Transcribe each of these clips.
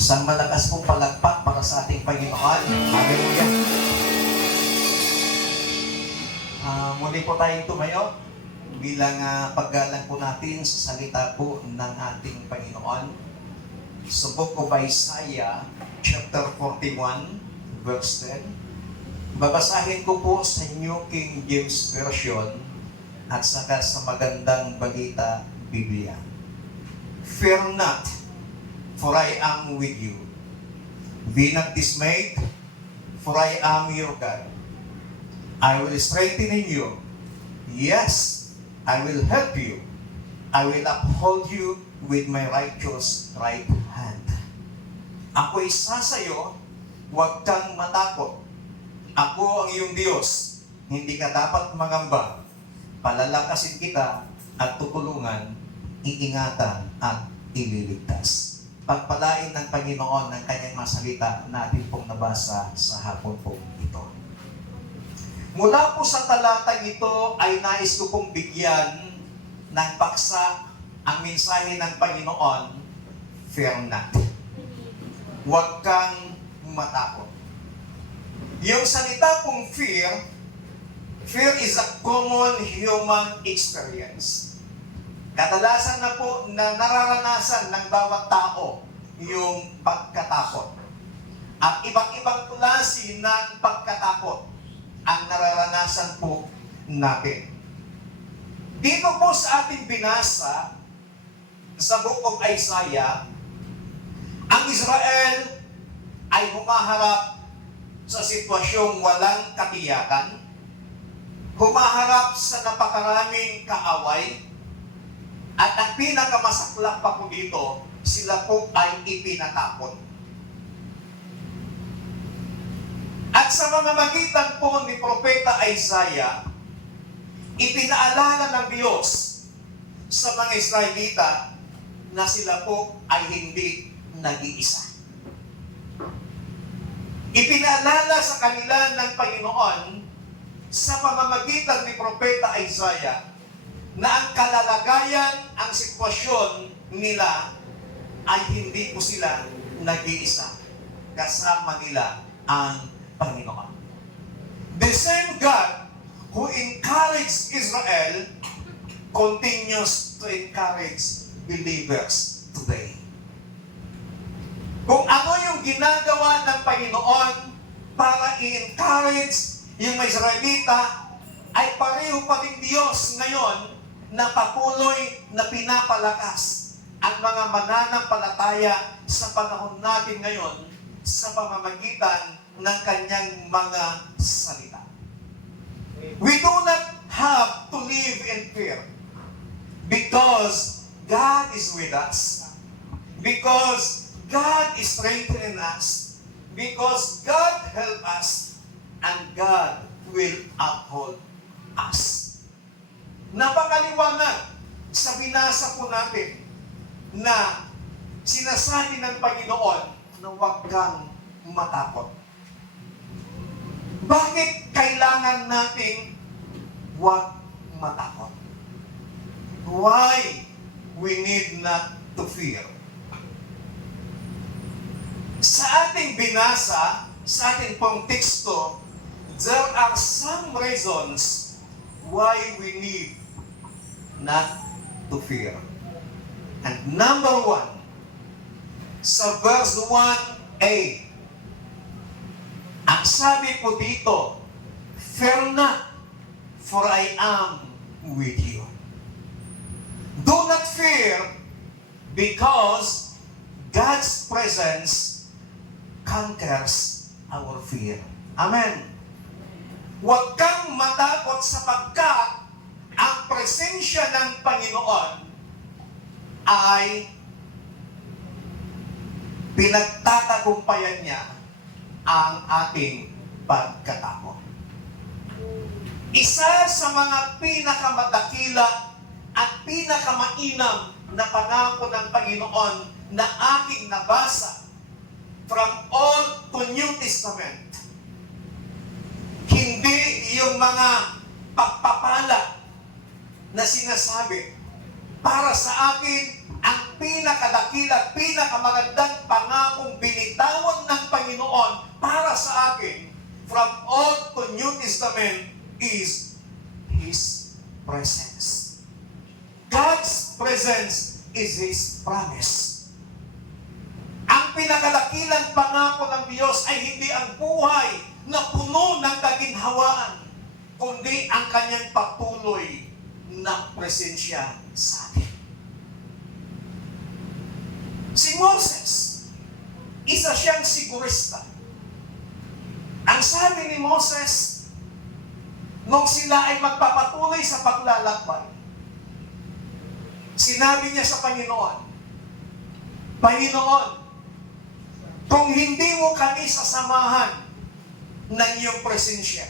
Isang malakas pong palakpak para sa ating Panginoon. Hallelujah. Muli po tayong tumayo bilang paggalang po natin sa salita po ng ating Panginoon. Sa Book of Isaiah, chapter 41, verse 10. Babasahin ko po sa New King James Version at saka sa Magandang Balita Biblia. Fear not, for I am with you. Be not dismayed, for I am your God. I will strengthen you. Yes, I will help you. I will uphold you with my righteous right hand. Ako'y sasayo, huwag kang matakot. Ako ang iyong Diyos, hindi ka dapat mangamba. Palalakasin kita at tutulungan, iingatan at ililigtas. Pagpalain ng Panginoon ng kanyang mga salita natin pong nabasa sa hapon po ito. Mula po sa talatang ito ay nais ko pong bigyan ng paksa ang mensahe ng Panginoon, fear not. Huwag kang matakot. Yung salita pong fear is a common human experience. Kadalasan na po na nararanasan ng bawat tao yung pagkatakot. At ibang-ibang klase ng pagkatakot ang nararanasan po natin. Dito po sa ating binasa sa Book of Isaiah, ang Israel ay humaharap sa sitwasyong walang katiyakan, humaharap sa napakaraming kaaway, at ang pinakamasaklap pa po dito, sila po ay ipinatakot. At sa mamamagitan po ni Propeta Isaiah, ipinaalala ng Diyos sa mga Israelita na sila po ay hindi nag-iisa. Ipinaalala sa kanila ng Panginoon sa pamamagitan ni Propeta Isaiah na ang kalalagayan, ang sitwasyon nila ay hindi po sila nag-iisa. Kasama nila ang Panginoon. The same God who encouraged Israel continues to encourage believers today. Kung ano yung ginagawa ng Panginoon para i-encourage yung mga Israelita, ay pareho pa rin Diyos ngayon na patuloy na pinapalakas ang mga mananampalataya sa panahon natin ngayon sa pamamagitan ng kanyang mga salita. We do not have to live in fear because God is with us, because God is strengthening us, because God help us, and God will uphold us. Napakaliwanag sa binasa po natin na sinasabi ng Panginoon na huwag kang matakot. Bakit kailangan nating huwag matakot? Why we need not to fear? Sa ating binasa, sa ating pong teksto, there are some reasons why we need not to fear. And number one, sa verse 1a, ang sabi po dito, fear not, for I am with you. Do not fear because God's presence conquers our fear. Amen. Huwag kang matakot sapagkat ang presensya ng Panginoon ay pinagtatagumpayan niya ang ating pagkatakot. Isa sa mga pinakamadakila at pinakamainam na pangako ng Panginoon na aking nabasa from Old to New Testament, hindi yung mga pagpapala na sinasabi. Para sa akin, ang pinakadakila at pinakamagandang pangakong namin is His presence. God's presence is His promise. Ang pinakalakilang pangako ng Diyos ay hindi ang buhay na puno ng kaginhawaan, kundi ang kanyang patuloy na presensya sa atin. Si Moses, isa siyang sigurista. Ang sabi ni Moses, nung sila ay magpapatuloy sa paglalakbay, sinabi niya sa Panginoon, Panginoon, kung hindi mo kami sasamahan ng iyong presensya,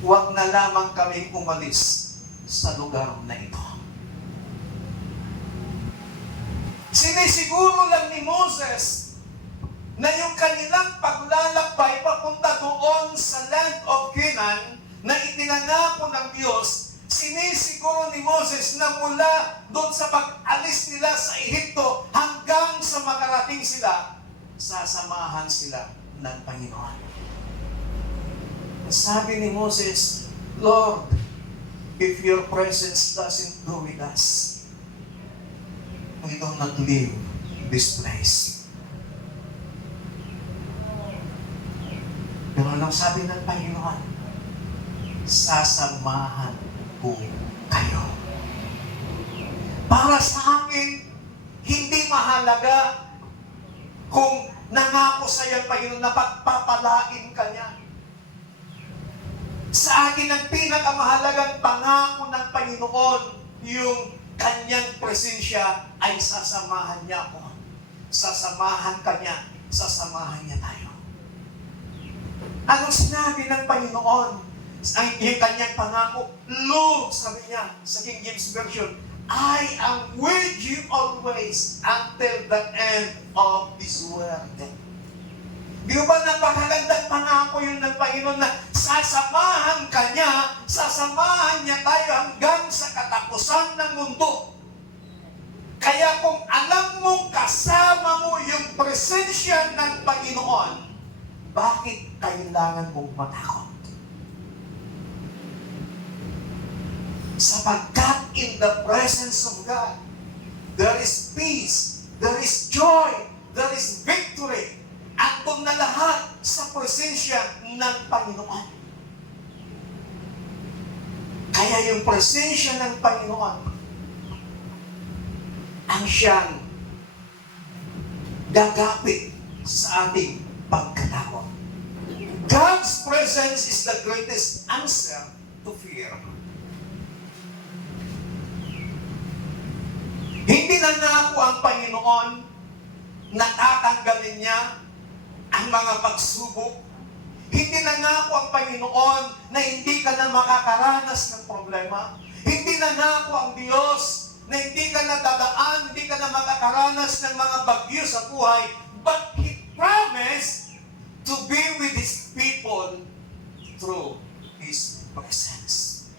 huwag na lamang kami umalis sa lugar na ito. Sinisiguro lang ni Moses na yung kanilang paglalakbay papunta doon sa land of Canaan na itinangako ng Diyos, sinisiguro ni Moses na mula doon sa pag-alis nila sa Ehipto hanggang sa makarating sila, sasamahan sila ng Panginoon. Sabi ni Moses, Lord, if your presence doesn't go with us, we do not leave this place. Pero anong sabi ng Panginoon? Sasamahan ko kayo. Para sa akin, hindi mahalaga kung nangako sa iyo, Panginoon, na pagpapalain ka niya. Sa akin, ang pinakamahalagang pangako ng Panginoon, yung kanyang presensya ay sasamahan niya ako. Sasamahan ka niya. Sasamahan niya tayo. Anong sinabi ng Panginoon? Yung kanyang pangako, Lo, sabi niya sa King James Version, I am with you always until the end of this world. Di ba napakagandang pangako yun ng Panginoon na sasamahan ka niya, sasamahan niya tayo hanggang sa katapusan ng mundo. Kaya kung alam mong kasama mo yung presensya ng Panginoon, bakit kailangan mong matakot? Sapagkat in the presence of God, there is peace, there is joy, there is victory. Andun na lahat sa presensya ng Panginoon. Kaya yung presensya ng Panginoon ang siyang gagapit sa ating pagkatakot. God's presence is the greatest answer to fear. Hindi na nako ang Panginoon na tatanggalin niya ang mga pagsubok. Hindi na nako ang Panginoon na hindi ka na makakaranas ng problema. Hindi na nako ang Diyos na hindi ka na dadaan, hindi ka na makakaranas ng mga bagyo sa buhay. But He promised to be with His people through His presence.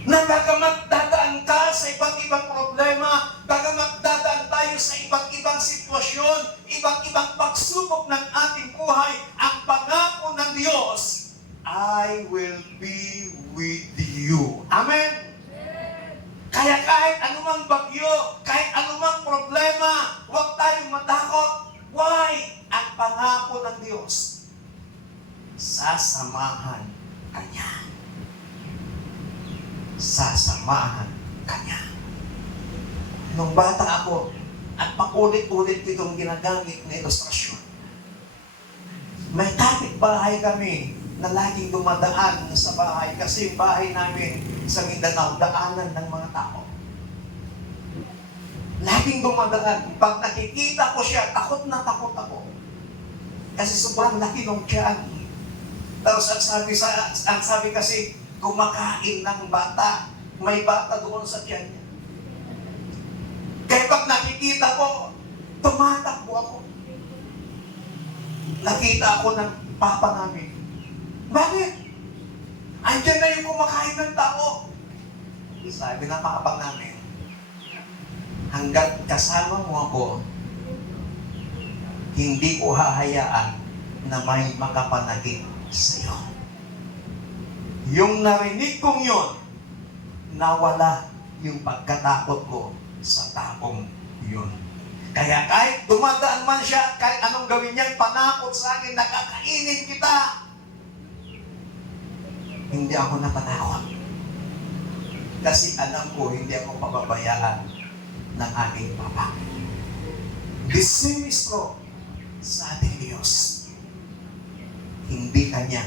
Na bagamat dadaan ka sa iba't ibang problema, bagamat dadaan tayo sa iba't ibang sitwasyon, iba't ibang pagsubok ng ating buhay, ang pangako ng Diyos, I will be with you. Amen? Kaya kahit anumang bagyo, kahit anumang problema, huwag tayong matakot. Why? Ang pangako ng Diyos, sasamahan ka niya. Sasamahan ka niya. Nung bata ako, at paulit-ulit itong ginagamit na ilustrasyon, may kapitbahay kami na laging dumadaan sa bahay kasi yung bahay namin sa Mindanao, daanan ng mga tao. Laging dumadaan. Pag nakikita ko siya, takot na takot ako. Kasi sobrang laki ng tiyan. Tapos ang sabi kasi, kumakain ng bata. May bata doon sa tiyan niya. Kaya pag nakikita ko, tumatakbo ako. Nakita ako ng papa namin. Bakit? Andiyan na yung kumakain ng tao. Sabi ng papa namin, hanggat kasama mo ako, hindi ko hahayaan na may makapanakit sa iyo. Yung narinig kong yun, nawala yung pagkatakot ko sa taong yun. Kaya kahit dumadaan man siya, kahit anong gawin niyang panakot sa akin, nakakainin kita, hindi ako natatakot. Kasi alam ko, hindi ako pababayaan ng aking Papa. The same is true sa ating Diyos. Hindi Kanya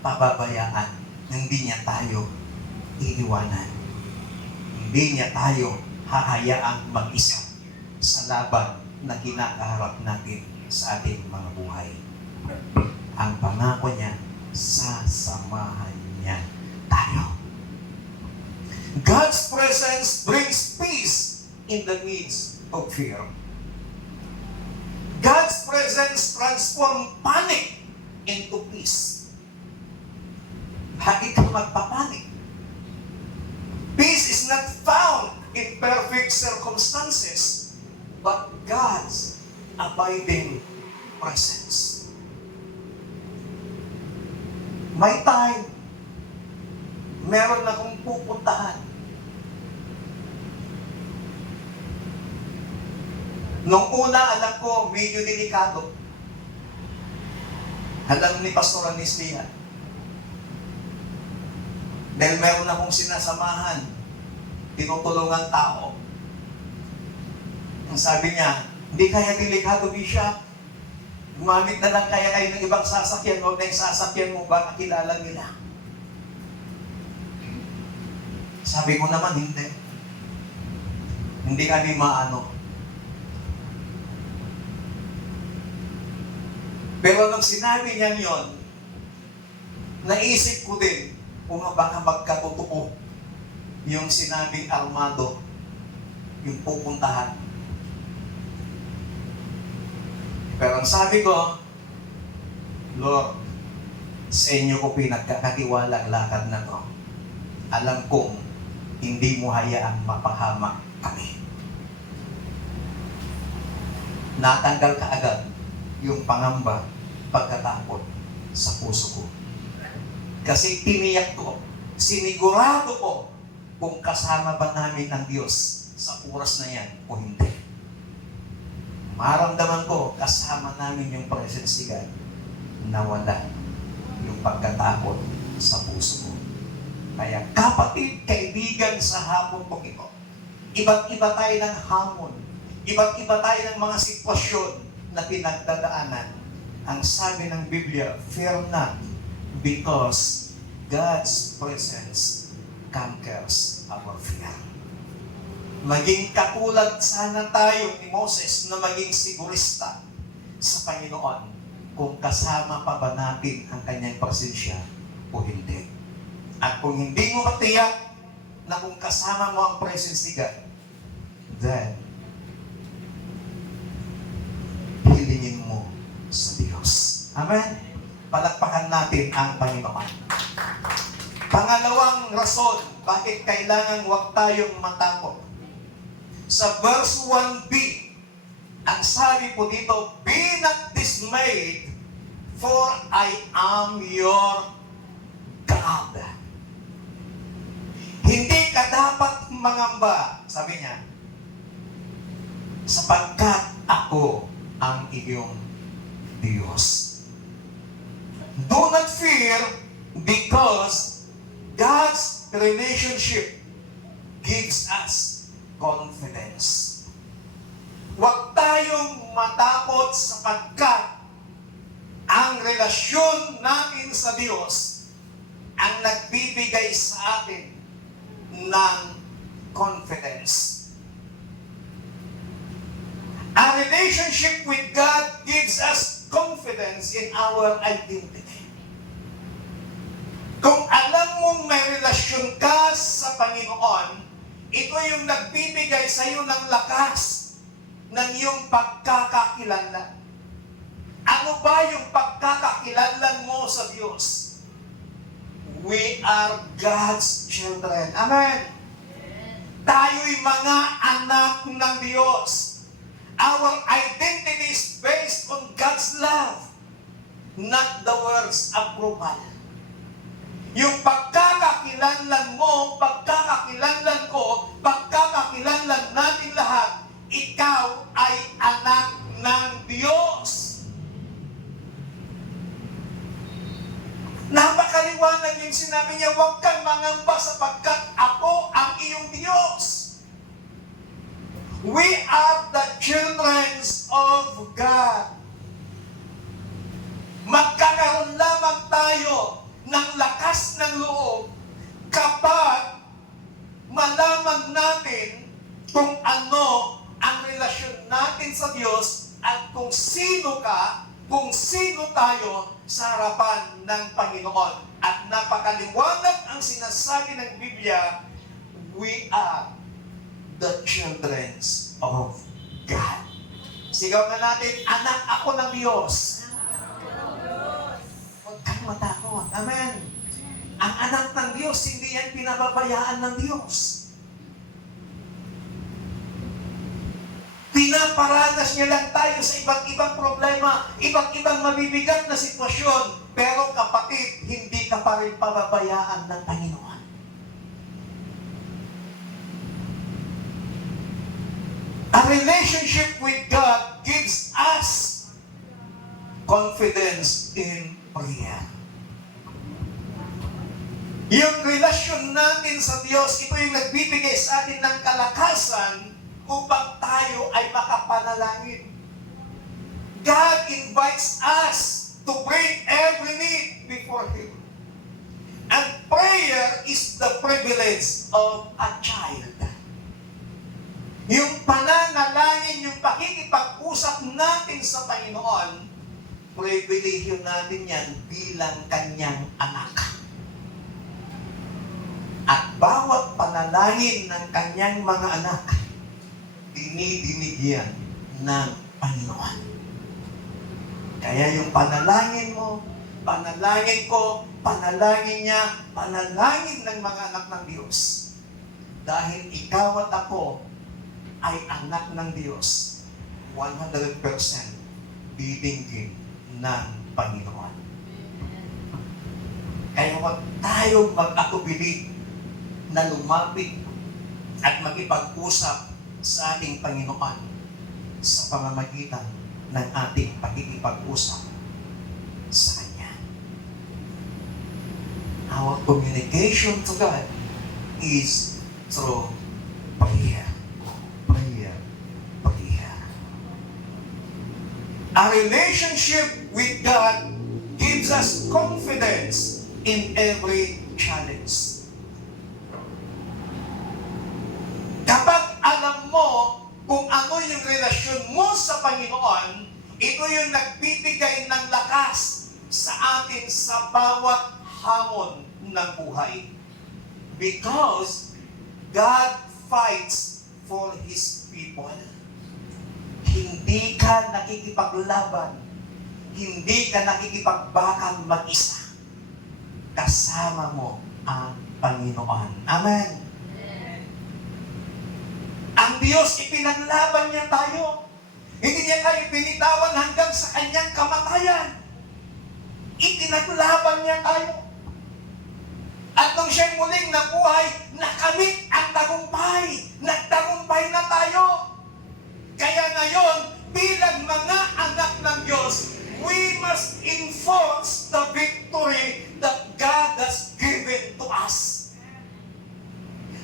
pababayaan. Hindi Niya tayo iiwanan. Hindi Niya tayo hahayaang mag-isa sa laban na kinakaharap natin sa ating mga buhay. Ang pangako Niya, sasamahan Niya tayo. God's presence brings peace in the midst of fear. God's presence transforms panic into peace. Bakit ka magpapanik? Peace is not found in perfect circumstances, but God's abiding presence. May time, meron akong pupuntahan. Nung una, alam ko, medyo delikado. Alam ni Pastor Anisli yan. Dahil meron akong sinasamahan, tinutulungan tao. Ang sabi niya, hindi kaya delikado, Bishop. Gumamit na lang kaya kayo ng ibang sasakyan, huwag na yung sasakyan mo, baka kilala nila. Sabi ko naman, hindi. Hindi kami maano. Pero nung sinabi niya yon, naisip ko din kung baka magkatotoo yung sinabing armado, yung pupuntahan. Pero ang sabi ko, Lord, sa inyo ko pinagkakatiwala ang lakad na to. Alam kong hindi mo hayaang mapahamak kami. Natanggal ka agad yung pangamba, pagkatakot sa puso ko. Kasi tiniyak ko, sinigurado ko kung kasama ba namin ang Diyos sa oras na yan o hindi. Maramdaman ko, kasama namin yung presence ni God, nawala yung pagkatakot sa puso ko. Kaya kapatid, kaibigan sa hapon po ito, iba't iba tayo ng hamon, iba't iba tayo ng mga sitwasyon na pinagdadaanan. Ang sabi ng Biblia, fear not, because God's presence conquers our fear. Maging katulad sana tayo ni Moses na maging sigurista sa Panginoon kung kasama pa ba natin ang kanyang presensya o hindi. At kung hindi mo matiyak na kung kasama mo ang presence ni God, then hilingin mo sa Diyos. Amen? Palakpakan natin ang Panginoon. Pangalawang rason, bakit kailangan huwag tayong matakot. Sa verse 1b, ang sabi po dito, be not dismayed, for I am your God. Hindi ka dapat mangamba, sabi niya, sapagkat ako ang iyong Diyos. Do not fear, because God's relationship gives us confidence. Huwag tayong matakot sapagkat ang relasyon natin sa Diyos ang nagbibigay sa atin ng confidence. A relationship with God gives us confidence in our identity. Kung alam mong may relasyon ka sa Panginoon, ito yung nagbibigay sa iyo ng lakas ng iyong pagkakakilanlan. Ano ba yung pagkakakilanlan mo sa Diyos? We are God's children. Amen. Tayo'y mga anak ng Diyos. Our identity is based on God's love, not the works of approval. Yung pagkakakilanlan mo, pagkakakilanlan ko, pagkakakilanlan natin lahat, ikaw ay anak ng Diyos. Napakaliwanag yung sinabi niya, huwag kang mangamba sapagkat ako ang iyong Diyos. We are the children of God. Magkakaroon lamang tayo ng lakas ng loob kapag malaman natin kung ano ang relasyon natin sa Diyos at kung sino ka, kung sino tayo sa harapan ng Panginoon. At napakaliwanag ang sinasabi ng Biblia, we are the children of God. Sigaw na natin, anak ako ng Diyos. Huwag kang matakot. Amen. Ang anak ng Diyos, hindi yan pinababayaan ng Diyos. Pinaparanas niya lang tayo sa iba't ibang problema, iba't ibang mabibigat na sitwasyon. Pero kapatid, hindi ka pa rin pababayaan ng Panginoon. A relationship with God gives us confidence in prayer. Yung relasyon natin sa Diyos, ito yung nagbibigay sa atin ng kalakasan upang tayo ay makapanalangin. God invites us to bring every need before Him. And prayer is the privilege of a child. Yung pananalangin, yung pakikipag-usap natin sa Panginoon, pribilehyo natin yan bilang kanyang anak. At bawat panalangin ng kanyang mga anak, dinidinigyan ng Panginoon. Kaya yung panalangin mo, panalangin ko, panalangin niya, panalangin ng mga anak ng Diyos. Dahil ikaw at ako ay anak ng Diyos, 100% bibinggin ng Panginoon. Kaya huwag tayong mag-atubili na lumapit at makipag-usap sa ating Panginoon sa pamamagitan ng ating pakikipag-usap sa Kanya. Our communication to God is through prayer. Prayer. Prayer. A relationship with God gives us confidence in every challenge. Kapag alam mo kung ano yung relasyon mo sa Panginoon, ito yung nagbibigay ng lakas sa atin sa bawat hamon ng buhay. Because God fights for His people. Hindi ka nakikipaglaban. Hindi ka nakikipagbakal mag-isa. Kasama mo ang Panginoon. Amen. Ang Diyos, ipinaglaban niya tayo. Hindi niya tayo binitawan hanggang sa kanyang kamatayan. Ipinaglaban niya tayo. At nung siyang muling nabuhay, nakamit ang tagumpay. Nagtagumpay na tayo. Kaya ngayon, bilang mga anak ng Diyos, we must enforce the victory that God has given to us.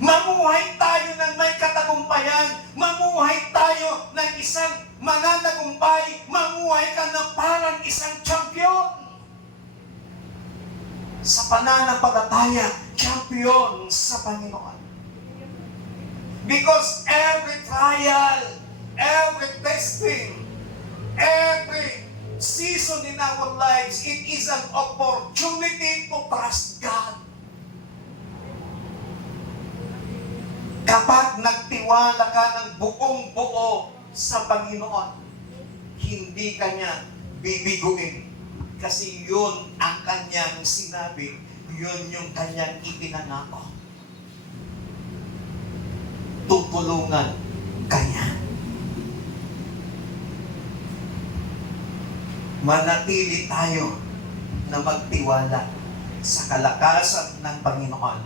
Mamuhay tayo ng may katagumpayan. Mamuhay tayo ng isang mananagumpay. Mamuhay ka na parang isang champion. Sa pananampalataya, champion sa Panginoon. Because every trial, every testing, every season in our lives, it is an opportunity to trust God. Kapag nagtiwala ka ng buong buo sa Panginoon, hindi ka niya bibiguin. Kasi yun ang kanyang sinabi, yun yung kanyang ipinangako. Tutulungan kanya. Manatili tayo na magtiwala sa kalakasan ng Panginoon,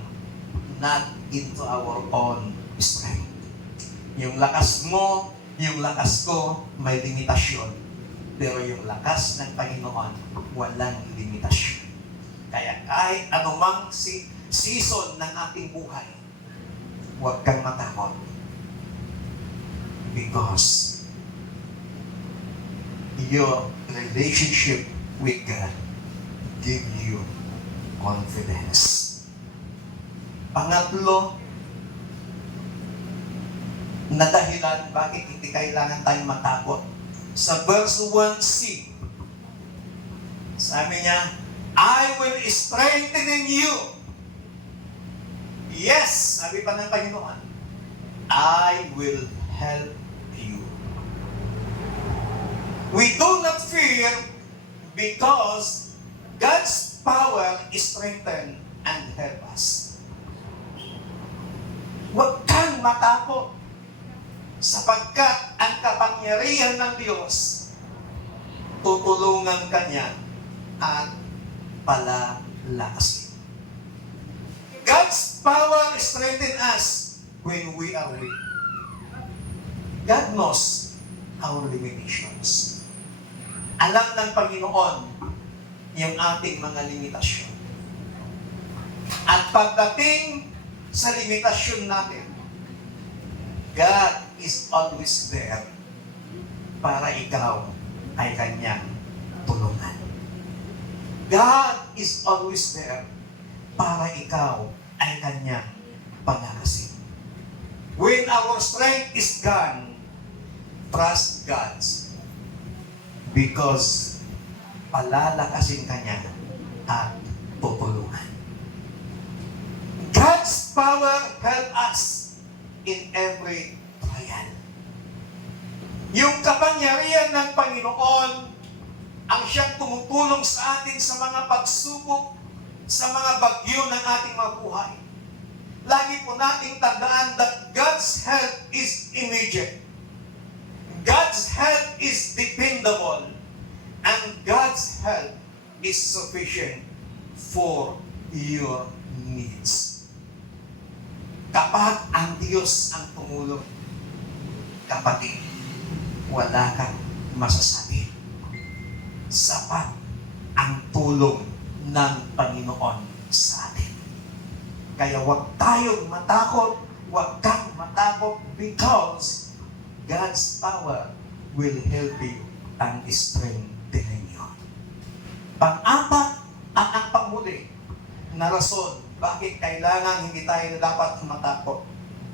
not into our own strength. Yung lakas mo, yung lakas ko, may limitasyon. Pero yung lakas ng Panginoon, walang limitasyon. Kaya kahit anumang season ng ating buhay, huwag kang matakot. Because your relationship with God give you confidence. Pangatlo, na dahilan bakit hindi kailangan tayong matakot. Sa verse 1c, sabi niya, I will strengthen you. Yes, sabi pa ng Panginoon, I will help you. We do not fear because God's power is strengthened and help us. Huwag kang matakot sapagkat ang kapangyarihan ng Diyos tutulungan ka niya at palalakasin. God's power strengthens us when we are weak. God knows our limitations. Alam ng Panginoon yung ating mga limitasyon. At pagdating sa limitasyon natin, God is always there para ikaw ay kanyang tulungan. God is always there para ikaw ay kanyang palakasin. When our strength is gone, trust God because palalakasin kanya at tutulungan. God's power help us in every trial. Yung kapangyarihan ng Panginoon ang siyang tumutulong sa atin sa mga pagsubok, sa mga bagyo ng ating mga buhay. Lagi po nating tandaan that God's help is immediate. God's help is dependable. And God's help is sufficient for your needs. Kapag ang Diyos ang tumulong, kapatid, wala kang masasabi. Sapat ang tulong ng Panginoon sa atin. Kaya huwag tayong matakot, huwag kang matakot because God's power will help you and strengthen you. Pang-apat at ang panghuli na rason bakit kailangan hindi tayo dapat matakot.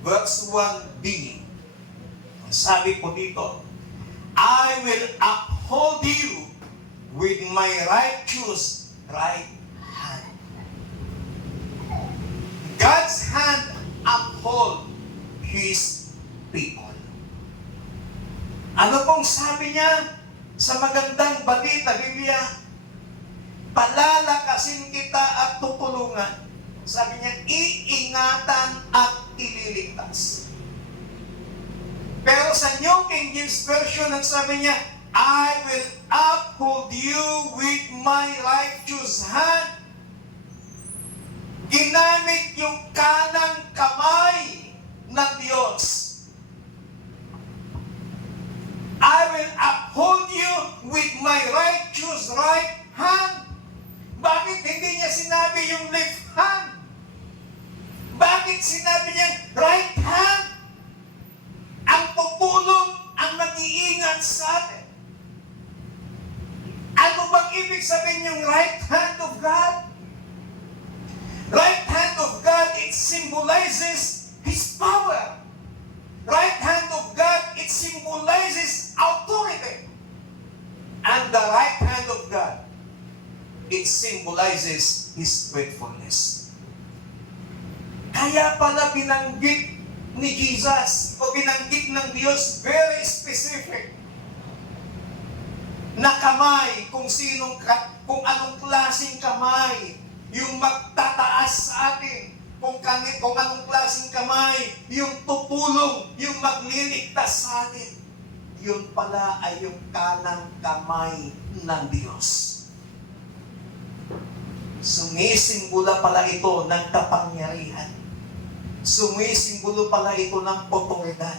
Verse 1b, sabi po dito, I will uphold you with my righteous right hand. God's hand uphold His people. Ano pong sabi niya sa magandang balita, Biblia? Palalakasin kita at tutulungan. Sabi niya, iingatan at ililigtas. Pero sa New King James Version, ang sabi niya, I will uphold you with my righteous hand. Ginamit yung kanang kamay ng Diyos. I will uphold you with my righteous right hand. Bakit hindi niya sinabi yung left hand? Bakit sinabi niya right hand? Ang pupulong ang mag-iingat sa atin. Ano bang ibig sabihin yung right hand of God? Right hand of God, it symbolizes His power. Right hand of God, it symbolizes authority. And the right hand of God, it symbolizes His faithfulness. Kaya pala binanggit ni Jesus o binanggit ng Diyos very specific na kamay, kung anong klaseng kamay yung magtataas sa atin, kung anong klaseng kamay yung tutulong, yung magliligtas sa atin. Yun pala ay yung kanang kamay ng Diyos. Sumisimbolo pala ito ng kapangyarihan. Sumisimbolo pala ito ng otoridad.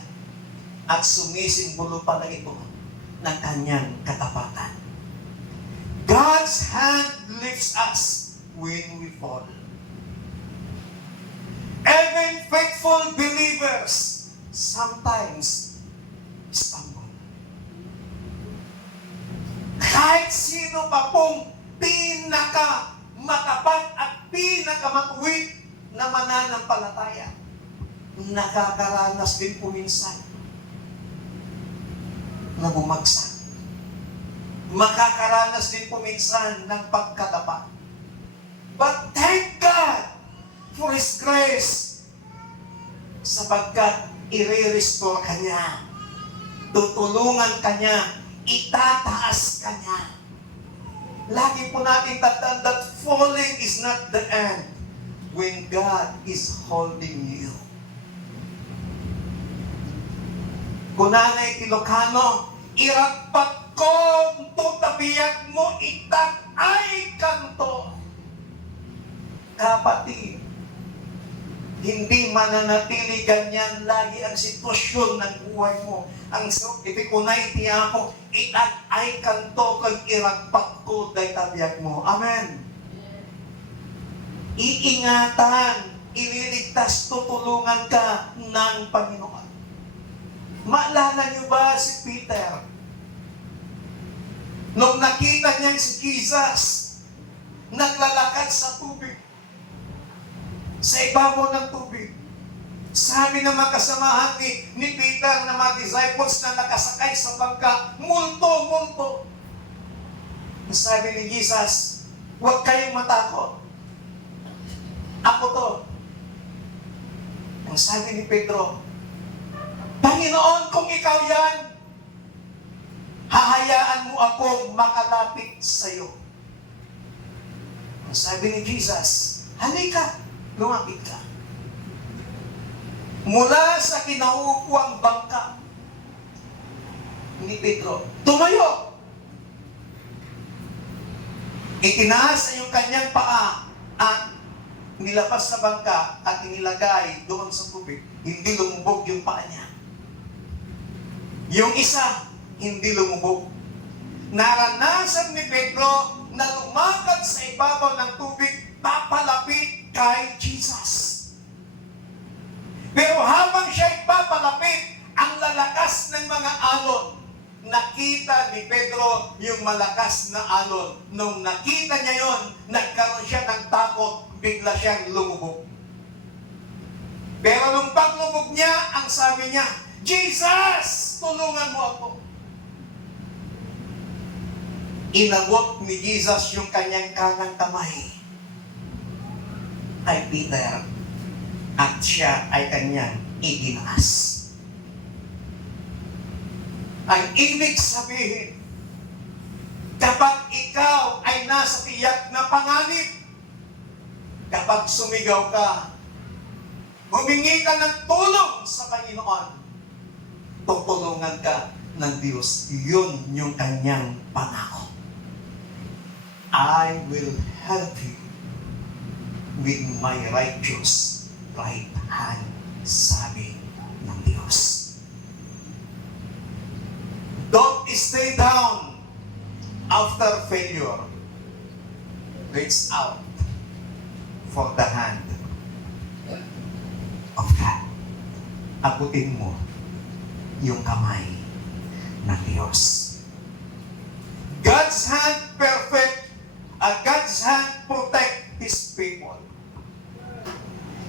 At sumisimbolo pala ito ng kanyang katapatan. God's hand lifts us when we fall. Even faithful believers sometimes stumble. Kahit sino pa pong pinakamatapat at pinakamatuwid na mananampalataya, nakakaranas din po minsan na bumagsak. Makakaranas din po minsan ng pagkadapa. But thank God for His grace, sapagkat i-restore ka niya, tutulungan ka niya, itataas ka niya. Lagi po natin tandaan that falling is not the end when God is holding you. Kunanay Ilocano, iragpat ko tutabiyak mo itak ay kanto. Kapatid, hindi mananatili ganyan lagi ang sitwasyon ng buhay mo. Ang ipikunay tiya ko, itak ay kanto kag iragpat ko day tabiyag mo. Amen. Iingatan, ililigtas, tutulungan ka ng Panginoon. Maalala niyo ba si Peter? Nung nakita niya si Jesus, naglalakad sa tubig, sa ibabaw ng tubig, sabi ng mga kasamahan ni Peter na mga disciples na nakasakay sa bangka, multo. Sabi ni Jesus, huwag kayong matakot. Ako to. Ang sabi ni Pedro, Panginoon, kung ikaw yan, hahayaan mo akong makalapit sa iyo. Ang sabi ni Jesus, halika, lumapit ka. Mula sa kinauupuang bangka ni Pedro, tumayo! Itinaas sa iyong kanyang paa at nilabas sa bangka at inilagay doon sa tubig. Hindi lumubog yung paa niya. Yung isa, hindi lumubog. Naranasan ni Pedro na lumakad sa ibabaw ng tubig, papalapit kay Jesus. Pero habang siya'y papalapit, ang lalakas ng mga alon, nakita ni Pedro yung malakas na alon. Nung nakita niya yon, nagkaroon siya ng takot, bigla siyang lumubog. Pero nung paglubog niya, ang sabi niya, Jesus, tulungan mo ako. Inabot ni Jesus yung kanyang kanang kamay kay Peter at siya ay kanyang itinaas. Ang ibig sabihin, kapag ikaw ay nasa tiyak na panganib, kapag sumigaw ka, humingi ka ng tulong sa Panginoon, tutulungan ka ng Diyos. Yun yung kanyang pangako. I will help you with my righteous right hand, sabi ng Diyos. Don't stay down after failure. Reach out for the hand of God. Abutin mo yung kamay ng Diyos. God's hand perfect, God's hand protect His people.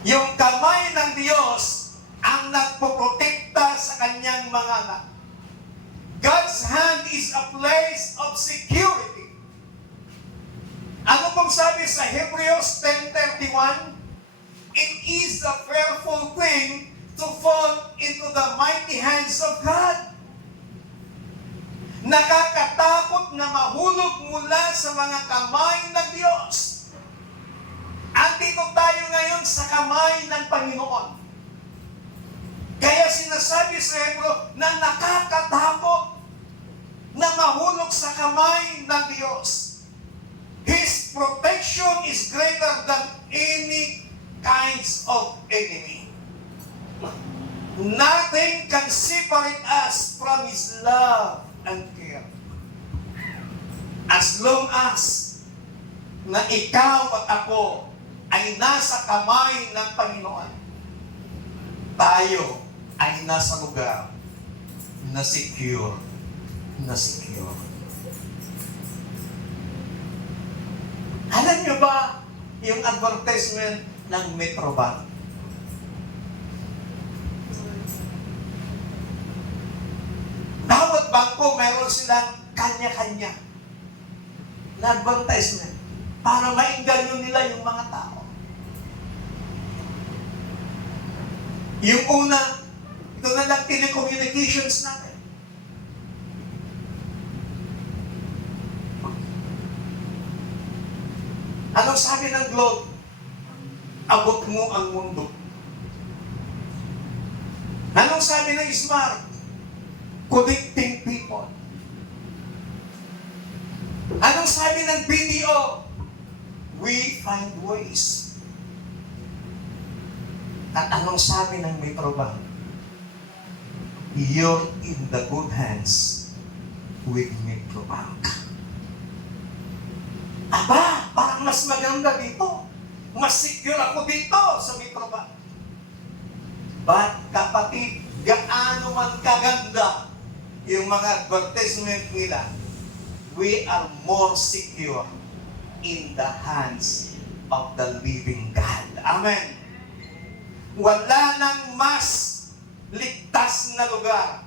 Yung kamay ng Diyos ang nagpoprotekta sa kanyang mga anak. God's hand is a place of security. Ano pong sabi sa Hebrews 10:31? It is a fearful thing to fall into the mighty hands of God. Nakakatakot na mahulog mula sa mga kamay ng Diyos. Andito tayo ngayon sa kamay ng Panginoon. Kaya sinasabi sa Hebrew na nakakatakot na mahulog sa kamay ng Diyos. His protection is Nothing can separate us from His love and care. As long as na ikaw at ako ay nasa kamay ng Panginoon, tayo ay nasa lugar na secure. Na secure. Alam niyo ba yung advertisement ng Metrobank? Bawat bangko meron silang kanya-kanya na advertisement para maingganyo nila yung mga tao. Yung una, ito na lang telecommunications natin. Anong sabi ng Globe? Abot mo ang mundo. Anong sabi ng Smart? Connecting people. Anong sabi ng BDO? We find ways. At anong sabi ng Metrobank? You're in the good hands with Metrobank. Aba, parang mas maganda dito. Mas secure ako dito sa Metrobank. But kapatid, gaano man kaganda yung mga advertisement nila, we are more secure in the hands of the living God. Amen. Wala nang mas ligtas na lugar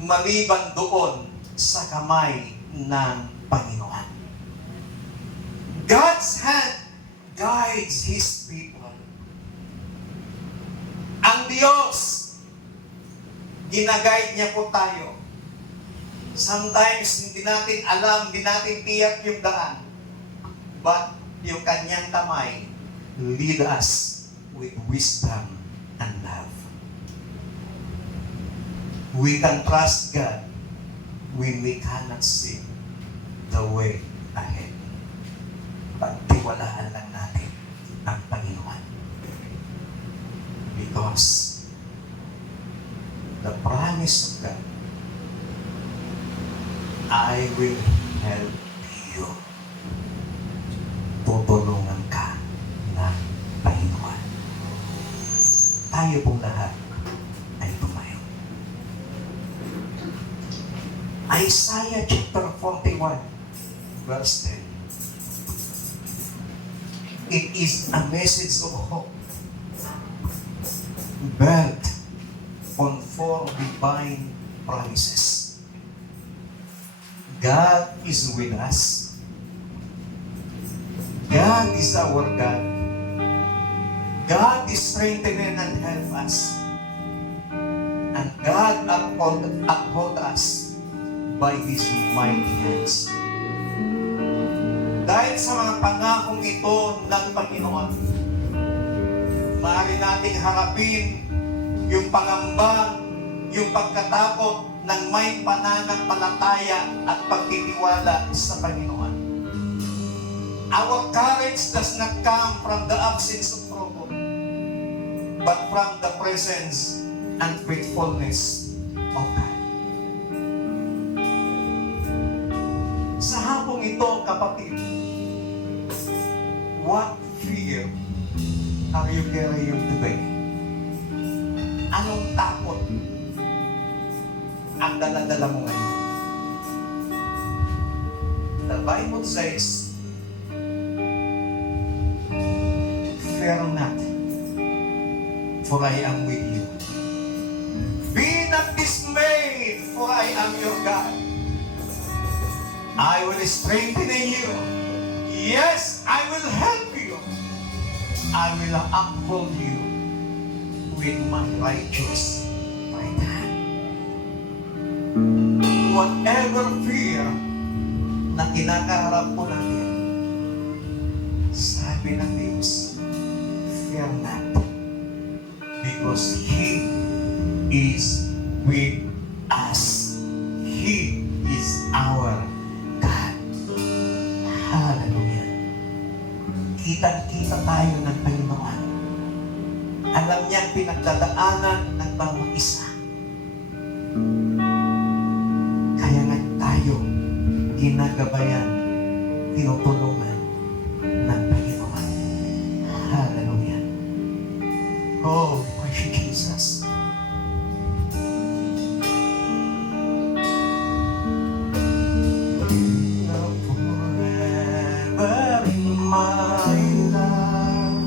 maliban doon sa kamay ng Panginoon. God's hand guides His people. Ang Diyos, ginaguide niya po tayo. Sometimes, hindi natin alam, hindi natin tiyak yung daan. But, yung kanyang kamay, lead us with wisdom and love. We can trust God when we cannot see the way ahead. Pagtiwalaan lang natin ang Panginoon. Because the promise of God, I will help you. Tutulungan ka ng Panginoon. Tayo pong lahat ay tumayo. Isaiah chapter 41, verse 10. It is a message of hope built on 4 divine promises. God is with us. God is our God. God is strengthening and help us. And God uphold us by His mighty hands. Dahil sa mga pangakong ito ng Panginoon, maaari nating harapin yung pangamba, yung pagkatakot ng may pananampalataya at pagtitiwala sa Panginoon. Our courage does not come from the absence of trouble, but from the presence and faithfulness of God. Sa hapong ito, kapatid, what fear are you carrying today? Anong takot ang dala-dala mo ngayon? The Bible says, fear not, for I am with you. Be not dismayed, for I am your God. I will strengthen you. Yes, I will help you. I will uphold you with my righteous right hand. Whatever fear na kinakaharap po natin, sabi ng Diyos, fear not, because He is with us. He is our God. Hallelujah. Kitang-kita tayo ng Panginoon. Alam kanyang pinagdadaanan ng bawat isa. Kaya nga tayo ginagabayan, tinutulungan ng Panginoon. Hallelujah. Oh, praise you, Jesus. Forever in my life,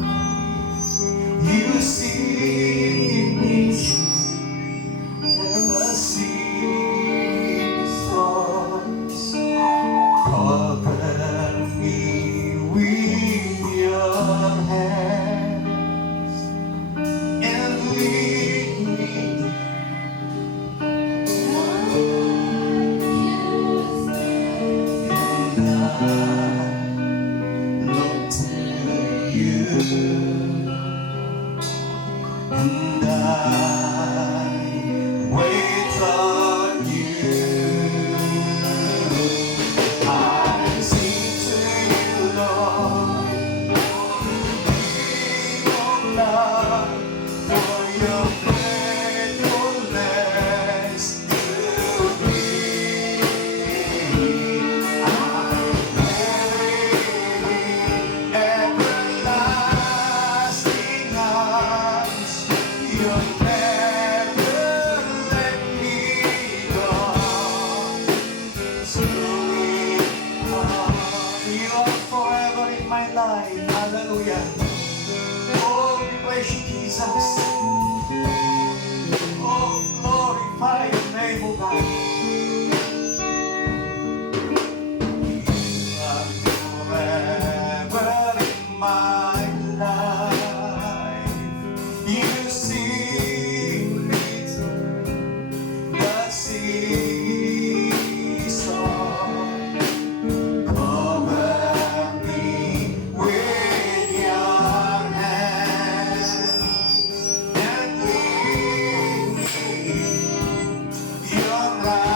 you see me through the seasons. Cover me with your hands and lead me. And I look to you, and I wait on you. I sing to you, Lord, your love, for your faithfulness to me. I'm carrying everlasting arms. You'll never let me go. So you are forever in my life. Hallelujah. Oh, we praise you, Jesus. Oh, glorify your name, O God. You are forever in my life. You see me through the season. Cover me with your hands and lead me your right.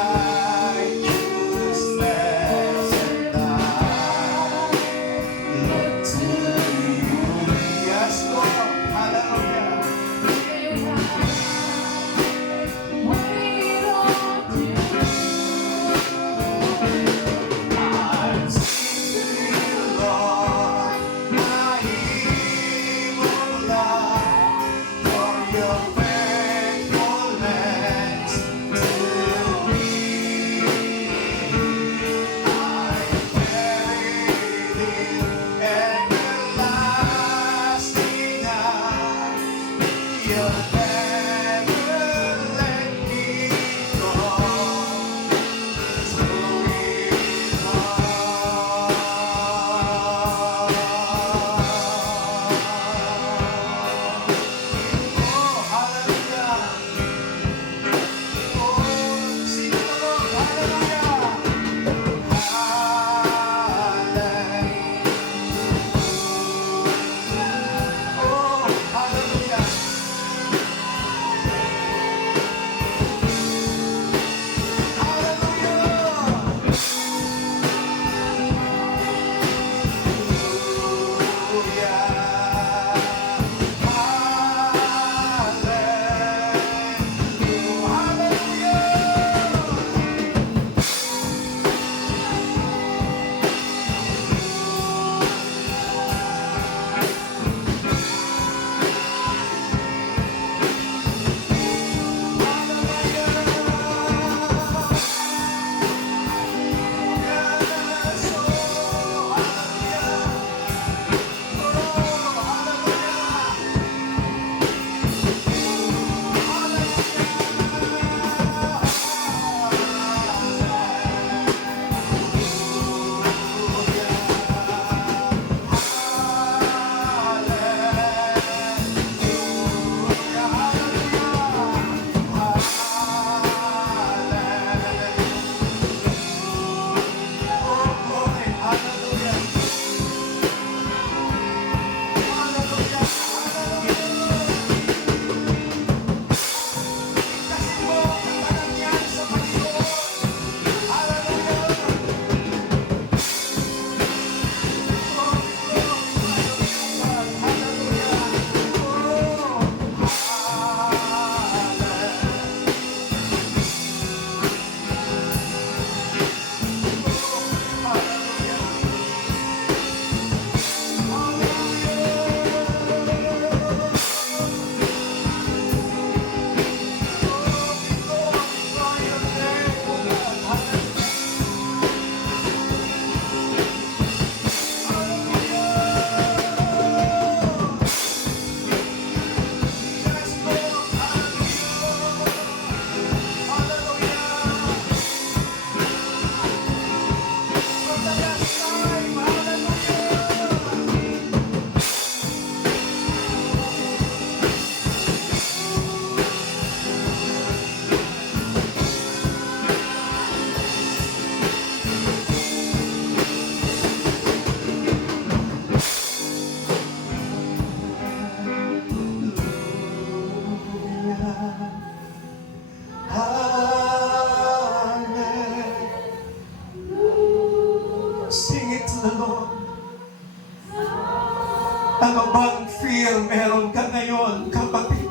Ano bang fear meron ka ngayon, kapatid?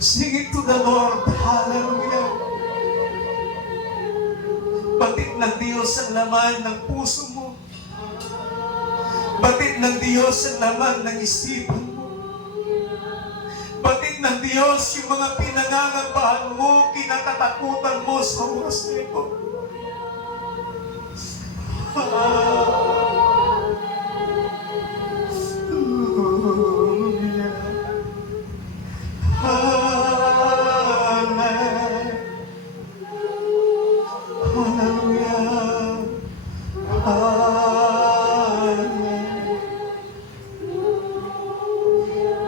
Sing it to the Lord. Hallelujah. Batid ng Diyos ang laman ng puso mo. Batid ng Diyos ang laman ng isipan mo. Batid ng Diyos yung mga pinangangabahan mo, kinatatakutan mo sa oras na ito.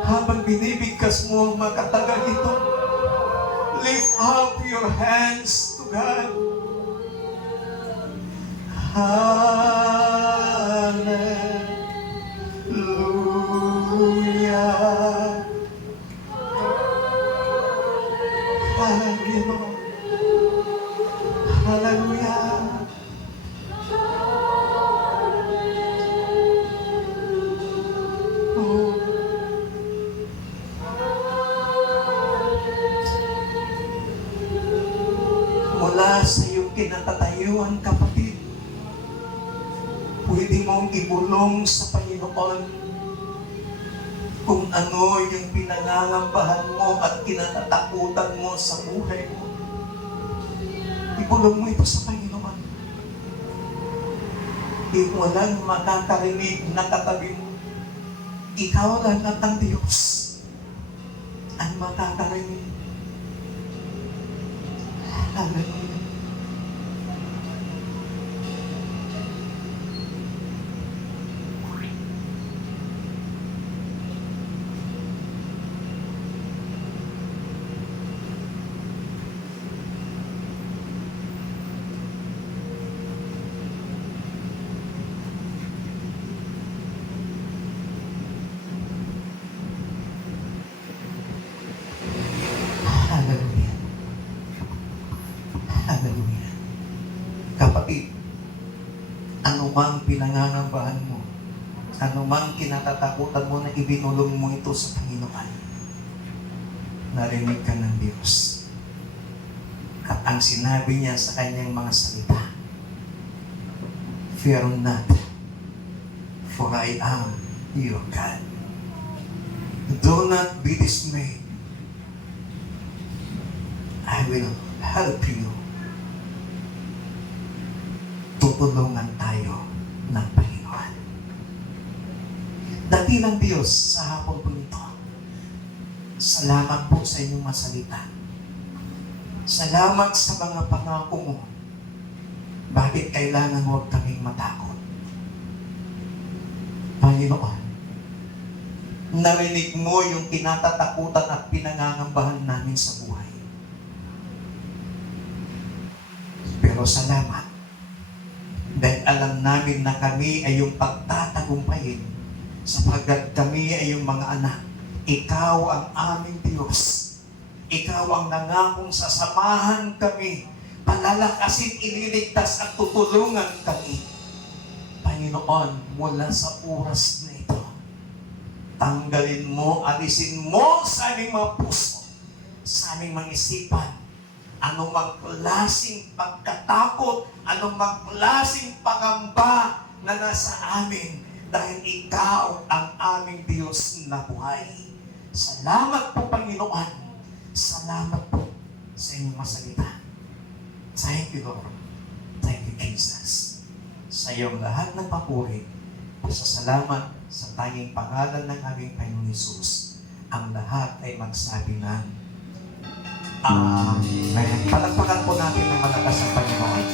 Habang binibigkas mo ang makatagal ito, lift up your hands to God. Hallelujah. Hallelujah. Hallelujah. Oh. Mula sa iyong kinatatayuan, kapatid, pwede mong ibulong sa Panginoon kung ano yung pinangangambahan mo at kinatatakutan mo sa buhay mo. Ibulong mo ito sa Panginoon. Walang makakarinig na katabi mo. Ikaw lang at ang Diyos ang makakarinig. Hallelujah. Hallelujah. Hallelujah. Kapatid, anumang pinangangambahan mo, anumang kinatatakutan mo na ibinulong mo ito sa Panginoon, narinig ka ng Diyos. At ang sinabi niya sa kanyang mga salita, fear not, for I am your God. Do not be dismayed. I will help you. Tutulungan tayo ng Panginoon. Dakilang Diyos sa hapon po ito. Salamat po sa inyong masalita. Salamat sa mga pangako mo. Bakit kailangan huwag kaming matakot? Panginoon, narinig mo yung kinatatakutan at pinangangambahan namin sa buhay. Pero salamat, dahil alam namin na kami ay yung pagtatagumpayin sapagkat kami ay yung mga anak. Ikaw ang aming Diyos. Ikaw ang nangakong sasamahan kami, palalakasin, ililigtas at tutulungan kami. Panginoon, mula sa oras na ito, tanggalin mo, alisin mo sa aming mga puso, sa aming mga isipan, anumang klaseng pagkatakot, anumang klaseng pangamba na nasa amin dahil ikaw ang aming Diyos na buhay. Salamat po, Panginoon. Salamat po sa inyong masalita. Thank you, Lord. Thank you, Jesus. Sa iyong lahat ng papuri, pasasalamat sa tanging pangalan ng aming Panginoon Hesus. Ang lahat ay magsabi ng Amen. Palagpakan po natin ng malakas ang Panginoon.